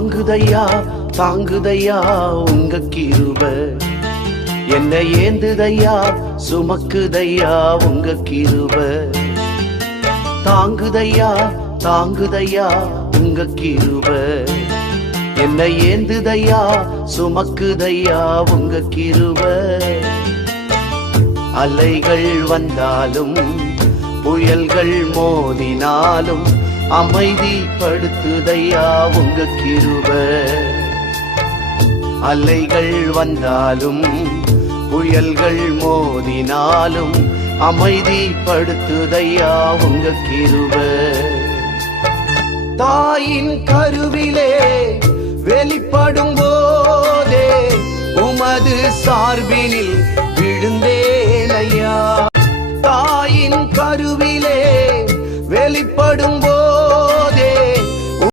தாங்குதையா தாங்குதையா உங்க கிருப. என்ன ஏந்துதையா சுமக்குதையா உங்க கிருப. தாங்குதையா தாங்குதையா உங்க கிருப. என்ன ஏந்துதையா சுமக்குதையா உங்க கிருப. அலைகள் வந்தாலும் புயல்கள் மோதினாலும் அமைதிப்படுத்துதையா உங்க கிருப. அலைகள் வந்தாலும் புயல்கள் மோதினாலும் அமைதிப்படுத்துதையா உங்க கிருப. தாயின் கருவிலே வெளிப்படும் போதே உமது சார்பினில் விழுந்தேனையா. தாயின் கருவிலே வெளிப்படும் போதே